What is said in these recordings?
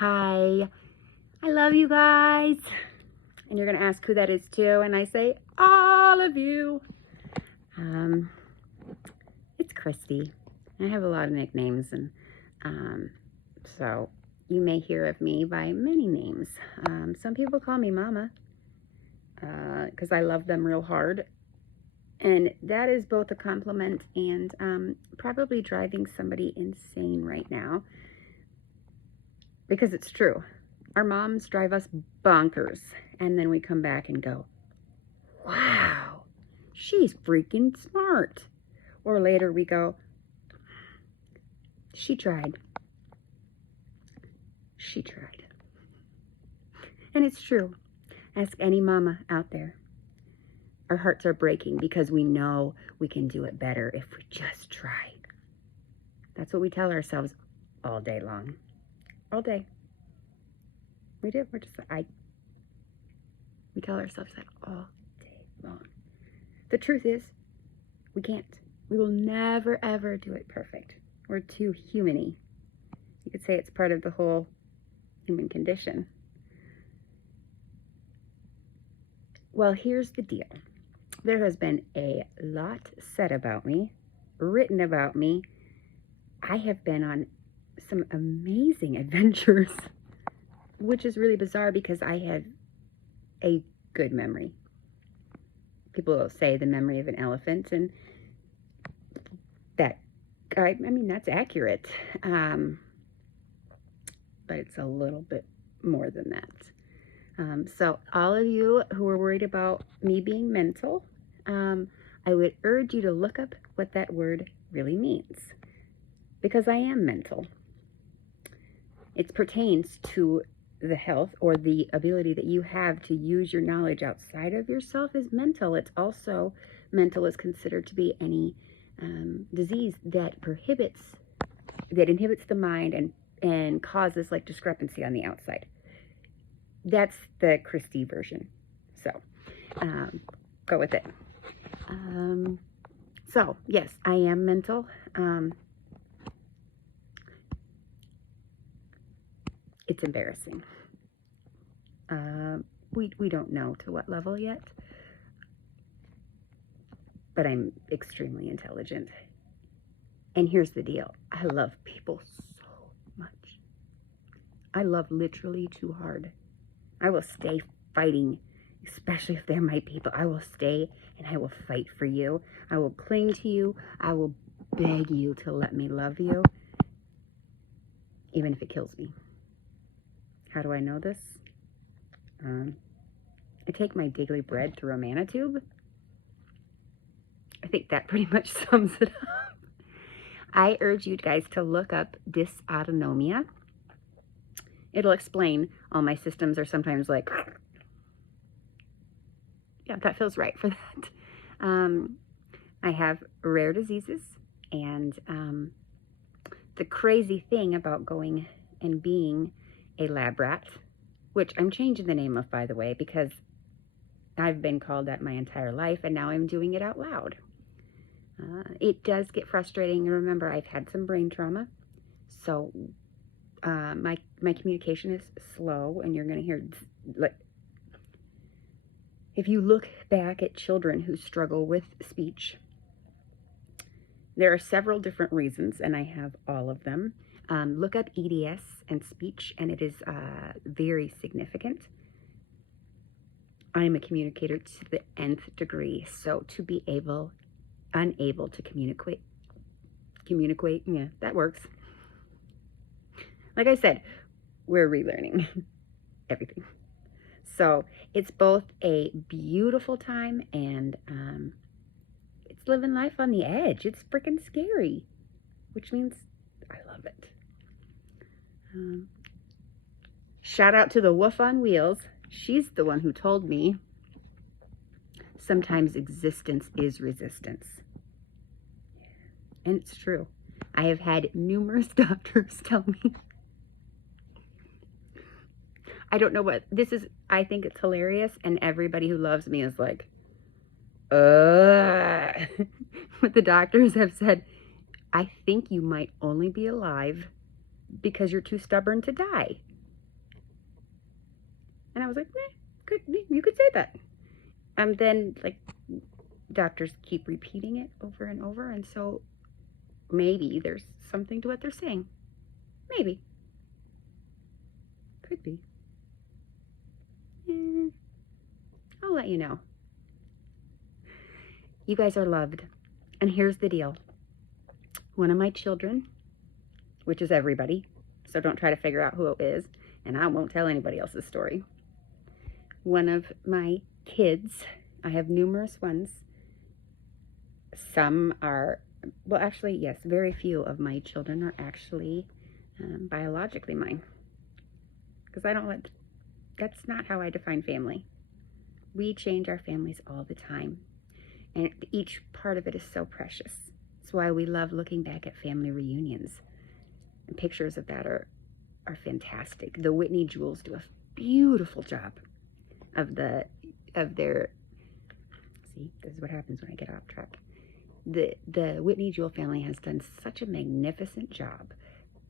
Hi, I love you guys. And you're going to ask who that is too. And I say, all of you. It's Christy. I have a lot of nicknames. And so you may hear of me by many names. Some people call me Mama because I love them real hard. And that is both a compliment and probably driving somebody insane right now. Because it's true. Our moms drive us bonkers. And then we come back and go, wow, she's freaking smart. Or later we go, she tried. She tried. And it's true. Ask any mama out there. Our hearts are breaking because we know we can do it better if we just try. That's what we tell ourselves all day long. All day. We do. We tell ourselves that all day long. The truth is, we can't. We will never, ever do it perfect. We're too human-y. You could say it's part of the whole human condition. Well, here's the deal. There has been a lot said about me, written about me. I have been on some amazing adventures, which is really bizarre because I have a good memory. People will say the memory of an elephant, and I mean, that's accurate. But it's a little bit more than that. So all of you who are worried about me being mental, I would urge you to look up what that word really means. Because I am mental. It pertains to the health or the ability that you have to use your knowledge outside of yourself is mental. It's also, mental is considered to be any disease that inhibits the mind and causes like discrepancy on the outside. That's the Christie version. So, go with it. So, yes, I am mental. It's embarrassing. We don't know to what level yet, but I'm extremely intelligent. And here's the deal. I love people so much. I love literally too hard. I will stay fighting, especially if they're my people. I will stay and I will fight for you. I will cling to you. I will beg you to let me love you, even if it kills me. How do I know this? I take my daily bread through a manitube. I think that pretty much sums it up. I urge you guys to look up dysautonomia. It'll explain all my systems are sometimes like, yeah, that feels right for that. I have rare diseases, and the crazy thing about going and being a lab rat, which I'm changing the name of, by the way, because I've been called that my entire life, and now I'm doing it out loud. It does get frustrating. Remember, I've had some brain trauma, so my communication is slow, and you're going to hear, like, if you look back at children who struggle with speech, there are several different reasons, and I have all of them. Look up EDS and speech, and it is very significant. I'm a communicator to the nth degree, so to be unable to communicate, yeah, that works. Like I said, we're relearning everything. So it's both a beautiful time and it's living life on the edge. It's freaking scary, which means I love it. Shout out to the Wolf on Wheels. She's the one who told me sometimes existence is resistance. And it's true. I have had numerous doctors tell me. I don't know what this is. I think it's hilarious, and everybody who loves me is like, But the doctors have said, I think you might only be alive because you're too stubborn to die. And I was like, you could say that. And then, like, doctors keep repeating it over and over, and so maybe there's something to what they're saying. Maybe. Could be. I'll let you know. You guys are loved. And here's the deal. One of my children, which is everybody, so don't try to figure out who it is, and I won't tell anybody else's story. One of my kids, I have numerous ones. Some are, well, actually, yes, very few of my children are actually biologically mine. Because that's not how I define family. We change our families all the time. And each part of it is so precious. That's why we love looking back at family reunions. And pictures of that are fantastic. The Whitney Jewels do a beautiful job of their, see, this is what happens when I get off track. The Whitney Jewell family has done such a magnificent job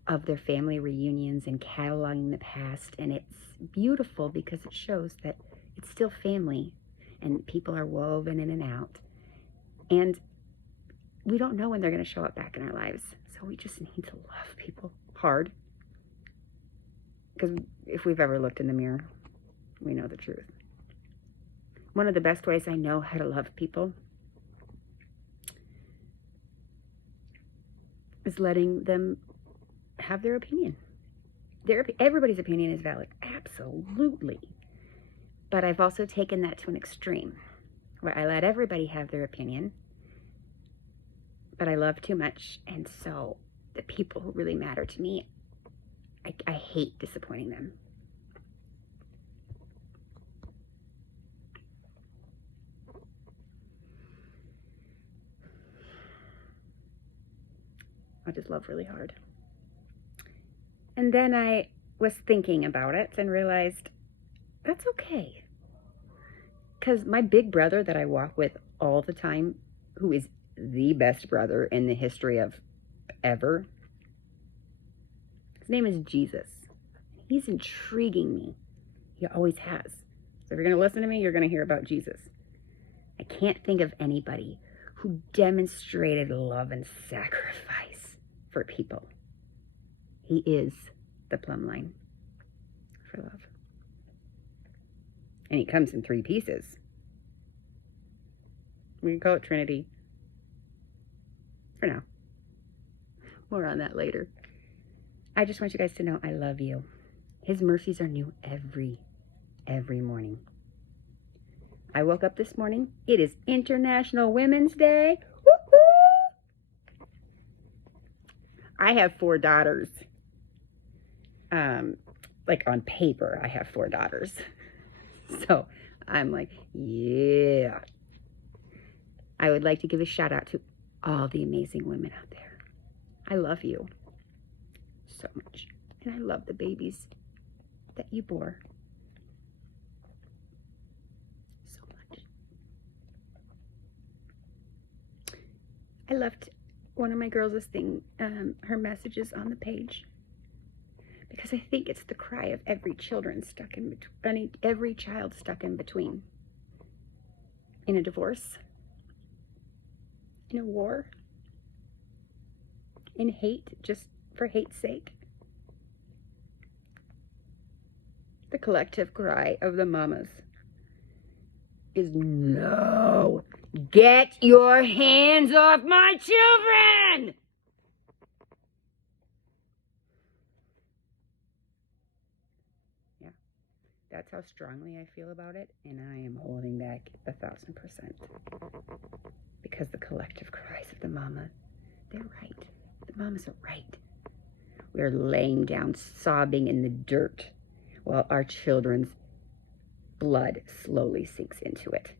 of their family reunions and cataloging the past, and it's beautiful because it shows that it's still family and people are woven in and out, and we don't know when they're going to show up back in our lives, so we just need to love people hard, because if we've ever looked in the mirror, we know the truth. One of the best ways I know how to love people is letting them have their opinion. Everybody's opinion is valid, absolutely. But I've also taken that to an extreme, where I let everybody have their opinion, but I love too much, and so the people who really matter to me, I hate disappointing them. I just love really hard. And then I was thinking about it and realized that's okay. Because my big brother that I walk with all the time, who is the best brother in the history of ever, his name is Jesus. He's intriguing me. He always has. So if you're going to listen to me, you're going to hear about Jesus. I can't think of anybody who demonstrated love and sacrifice for people. He is the plumb line for love. And he comes in 3 pieces. We can call it Trinity. For now. More on that later. I just want you guys to know I love you. His mercies are new every morning. I woke up this morning. It is International Women's Day. Woo-hoo! I have 4 daughters. Like on paper, I have 4 daughters. So I'm like, yeah. I would like to give a shout out to all the amazing women out there. I love you so much. And I love the babies that you bore so much. I left one of my girls' thing, her messages on the page, because I think it's the cry of every child stuck in between. In a divorce, in a war, in hate, just for hate's sake. The collective cry of the mamas is no. Get your hands off my children! Yeah, that's how strongly I feel about it, and I am holding back 1,000%. Because the collective cries of the mama, they're right. The mamas are right. We're laying down sobbing in the dirt while our children's blood slowly sinks into it.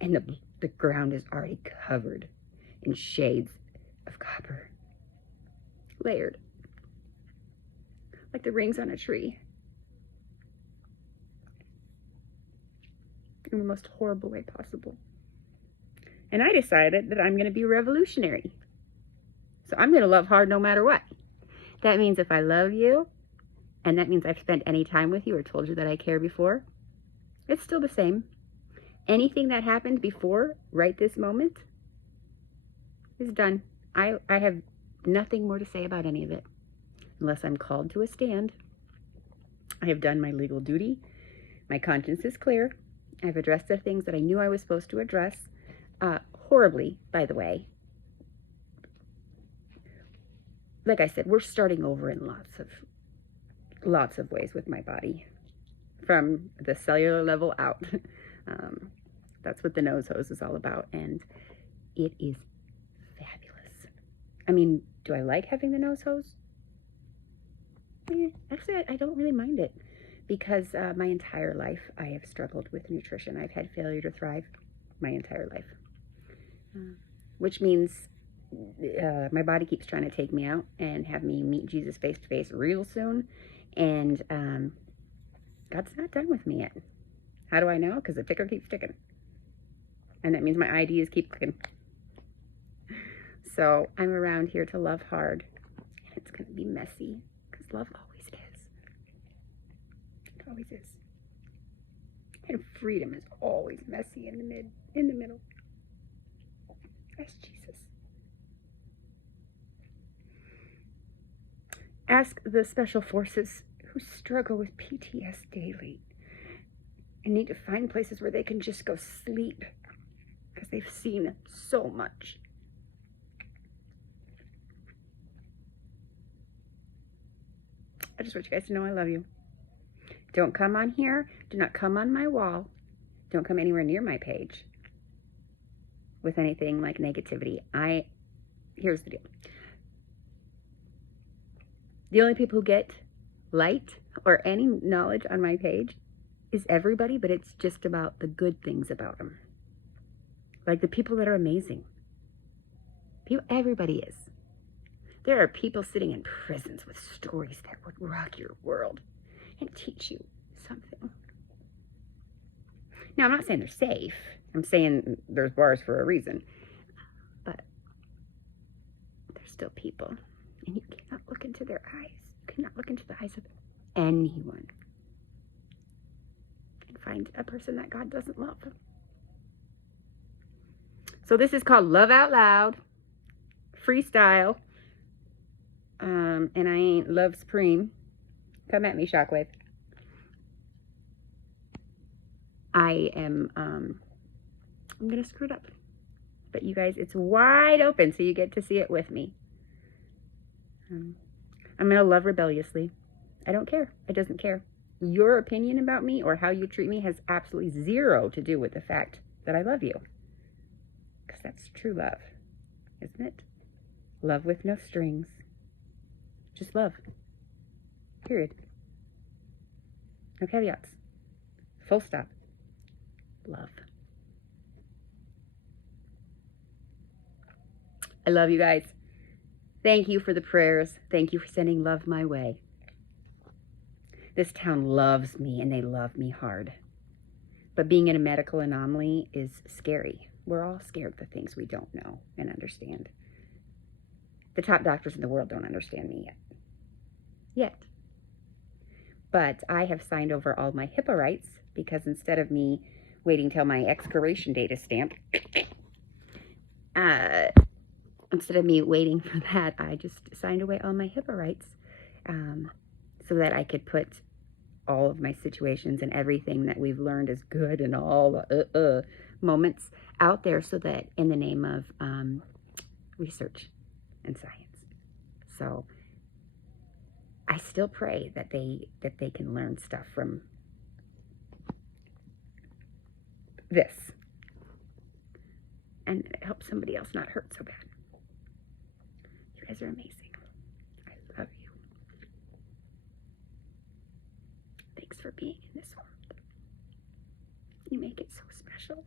And the ground is already covered in shades of copper. Layered. Like the rings on a tree. In the most horrible way possible. And I decided that I'm going to be revolutionary. So I'm going to love hard no matter what. That means if I love you, and that means I've spent any time with you or told you that I care before, It's still the same. Anything that happened before, right this moment, is done. I have nothing more to say about any of it, unless I'm called to a stand. I have done my legal duty. My conscience is clear. I've addressed the things that I knew I was supposed to address. Horribly, by the way. Like I said, we're starting over in lots of ways with my body, from the cellular level out. That's what the nose hose is all about, and it is fabulous. I mean, do I like having the nose hose? Actually, I don't really mind it, because my entire life I have struggled with nutrition. I've had failure to thrive my entire life, which means my body keeps trying to take me out and have me meet Jesus face to face real soon, and God's not done with me yet. How do I know? Because the ticker keeps ticking, and that means my IDs keep clicking. So I'm around here to love hard, and it's going to be messy, because love always is. It always is. And freedom is always messy in the middle. That's Jesus. Ask the special forces who struggle with PTS daily and need to find places where they can just go sleep, because they've seen so much. I just want you guys to know I love you. Don't come on here. Do not come on my wall. Don't come anywhere near my page with anything like negativity. Here's the deal. The only people who get light or any knowledge on my page is everybody, but it's just about the good things about them. Like the people that are amazing. Everybody is. There are people sitting in prisons with stories that would rock your world and teach you something. Now, I'm not saying they're safe. I'm saying there's bars for a reason. But they're still people. And you cannot look into their eyes. You cannot look into the eyes of anyone and find a person that God doesn't love. So this is called Love Out Loud, freestyle. And I ain't Love Supreme. Come at me, Shockwave. I'm gonna screw it up. But you guys, it's wide open, so you get to see it with me. I'm gonna love rebelliously. I don't care. It doesn't care. Your opinion about me or how you treat me has absolutely zero to do with the fact that I love you. Because that's true love, isn't it? Love with no strings. Just love. Period. No caveats. Full stop. Love. I love you guys. Thank you for the prayers. Thank you for sending love my way. This town loves me, and they love me hard. But being in a medical anomaly is scary. We're all scared of the things we don't know and understand. The top doctors in the world don't understand me yet. But I have signed over all my HIPAA rights, because instead of me waiting till my expiration date is stamped, instead of me waiting for that, I just signed away all my HIPAA rights so that I could put all of my situations and everything that we've learned is good and all the moments out there, so that in the name of research and science. So I still pray that they can learn stuff from this and help somebody else not hurt so bad. You guys are amazing. I love you. Thanks for being in this world. You make it so special.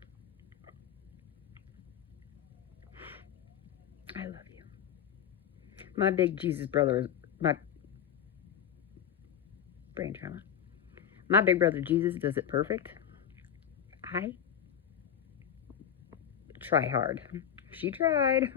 I love you. My big Jesus brother, my brain trauma. My big brother Jesus does it perfect. I try hard. She tried.